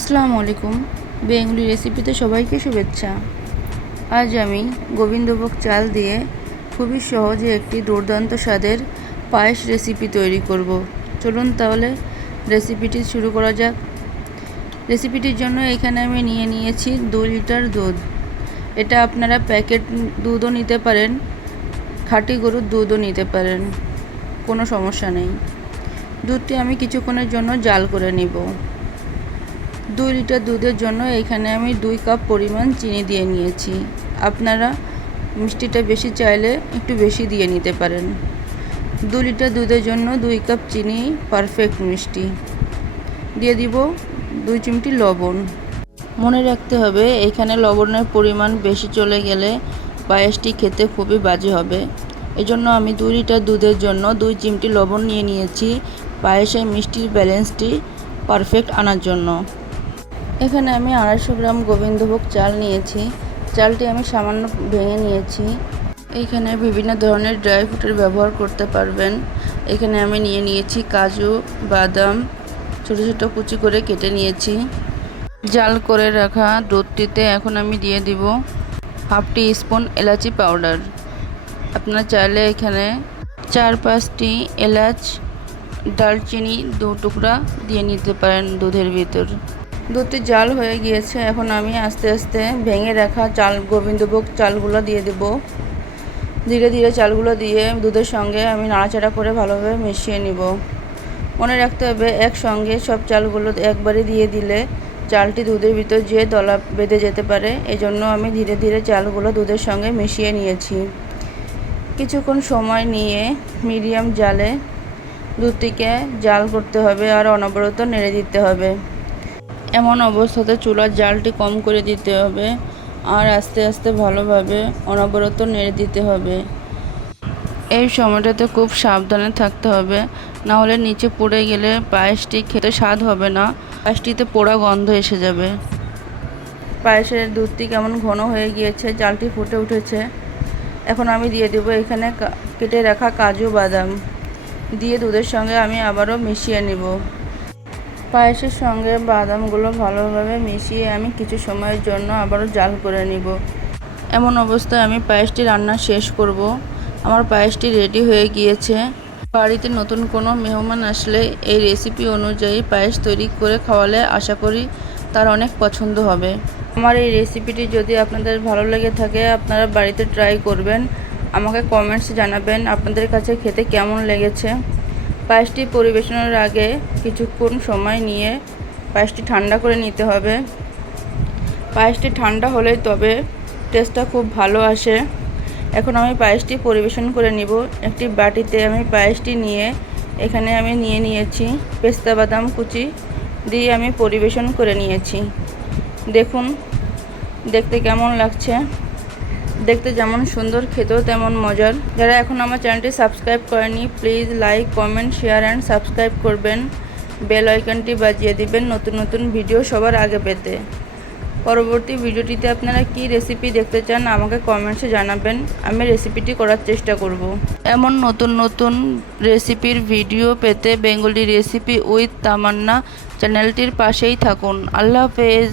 আসসালামু আলাইকুম। বেঙ্গলি রেসিপিতে সবাইকে শুভেচ্ছা। আজ আমি গোবিন্দভোগ চাল দিয়ে খুবই সহজে একটি দুর্দান্ত স্বাদের পায়েস রেসিপি তৈরি করব। চলুন তাহলে রেসিপিটি শুরু করা যাক। রেসিপিটির জন্য এখানে আমি নিয়েছি 2 লিটার দুধ। এটা আপনারা প্যাকেট দুধও নিতে পারেন, খাঁটি গরুর দুধও নিতে পারেন, কোনো সমস্যা নেই। দুধটি আমি কিছুক্ষণের জন্য জাল করে নিব। 2 লিটার দুধের জন্য এখানে আমি 2 কাপ পরিমাণ চিনি দিয়ে নিয়েছি। আপনারা মিষ্টিটা বেশি চাইলে একটু বেশি দিয়ে নিতে পারেন। 2 লিটার দুধের জন্য 2 কাপ চিনি পারফেক্ট মিষ্টি। দিয়ে দিব 2 চিমটি লবণ। মনে রাখতে হবে এখানে লবণের পরিমাণ বেশি চলে গেলে পায়েসটি খেতে খুবই বাজে হবে। এজন্য আমি 2 লিটার দুধের জন্য 2 চিমটি লবণ নিয়েছি পায়েসের মিষ্টির ব্যালেন্সটি পারফেক্ট আনার জন্য। এখানে আমি 250 গ্রাম গোবিন্দভোগ চাল নিয়েছি। চালটি আমি সামান্য ভেঙে নিয়েছি। এইখানে বিভিন্ন ধরনের ড্রাই ফ্রুটের ব্যবহার করতে পারবেন। এখানে আমি নিয়েছি কাজু, বাদাম ছোট ছোট কুচি করে কেটে নিয়েছি। জাল করে রাখা দুধটিতে এখন আমি দিয়ে দিব 1/2 টিস্পুন এলাচি পাউডার। আপনারা চাইলে এখানে 4-5টি এলাচ, দারচিনি 2 টুকরা দিয়ে নিতে পারেন দুধের ভিতর। দুধটি জাল হয়ে গিয়েছে। এখন আমি আস্তে আস্তে ভেঙে রাখা গোবিন্দভোগ চালগুলো দিয়ে দেব। ধীরে ধীরে চালগুলো দিয়ে দুধের সঙ্গে আমি নাড়াচাড়া করে ভালোভাবে মিশিয়ে নিব। মনে রাখতে হবে একসঙ্গে সব চালগুলো একবারে দিয়ে দিলে চালটি দুধের ভিতর যেয়ে দলা বেঁধে যেতে পারে। এজন্য আমি ধীরে ধীরে চালগুলো দুধের সঙ্গে মিশিয়ে নিয়েছি। কিছুক্ষণ সময় নিয়ে মিডিয়াম জালে দুধটিকে জাল করতে হবে আর অনবরত নেড়ে দিতে হবে। এমন অবস্থাতে চুলার জালটি কম করে দিতে হবে আর আস্তে আস্তে ভালোভাবে অনবরত নেড়ে দিতে হবে। এই সময়টাতে খুব সাবধানে থাকতে হবে, না হলে নিচে পড়ে গেলে পায়েসটি খেতে স্বাদ হবে না, পায়েসটিতে পোড়া গন্ধ এসে যাবে। পায়েসের দুধটি কেমন ঘন হয়ে গিয়েছে, চালটি ফুটে উঠেছে। এখন আমি দিয়ে দেব এখানে কেটে রাখা কাজু বাদাম। দিয়ে দুধের সঙ্গে আমি আবারও মিশিয়ে নেব। পায়েসের সঙ্গে বাদামগুলো ভালোভাবে মিশিয়ে আমি কিছু সময়ের জন্য আবারও জাল করে নিব। এমন অবস্থায় আমি পায়েসটি রান্না শেষ করব। আমার পায়েসটি রেডি হয়ে গিয়েছে। বাড়িতে নতুন কোনো মেহমান আসলে এই রেসিপি অনুযায়ী পায়েস তৈরি করে খাওয়ালে আশা করি তার অনেক পছন্দ হবে। আমার এই রেসিপিটি যদি আপনাদের ভালো লেগে থাকে আপনারা বাড়িতে ট্রাই করবেন। আমাকে কমেন্টসে জানাবেন আপনাদের কাছে খেতে কেমন লেগেছে। পায়েসটি পরিবেশনের আগে কিছুক্ষণ সময় নিয়ে পায়েসটি ঠান্ডা করে নিতে হবে। পায়েসটি ঠান্ডা হলেই তবে টেস্টটা খুব ভালো আসে। এখন আমি পায়েসটি পরিবেশন করে নিব। একটি বাটিতে আমি পায়েসটি নিয়ে এখানে আমি নিয়েছি পেস্তা বাদাম কুচি দিয়ে আমি পরিবেশন করে নিয়েছি। দেখুন দেখতে কেমন লাগছে। দেখতে যেমন সুন্দর খেতেও তেমন মজার। যারা এখন আমার চ্যানেলটি সাবস্ক্রাইব করেনি please like, comment, share and subscribe করবেন। বেল আইকনটি বাজিয়ে দিবেন নতুন নতুন ভিডিও সবার আগে পেতে। পরবর্তী ভিডিওটিতে আপনারা কি রেসিপি দেখতে চান আমাকে কমেন্টসে জানাবেন, আমি রেসিপিটি করার চেষ্টা করব। এমন নতুন নতুন রেসিপির ভিডিও পেতে বেঙ্গলি রেসিপি উইথ তামান্না চ্যানেলটির পাশেই থাকুন। আল্লাহ হাফেজ।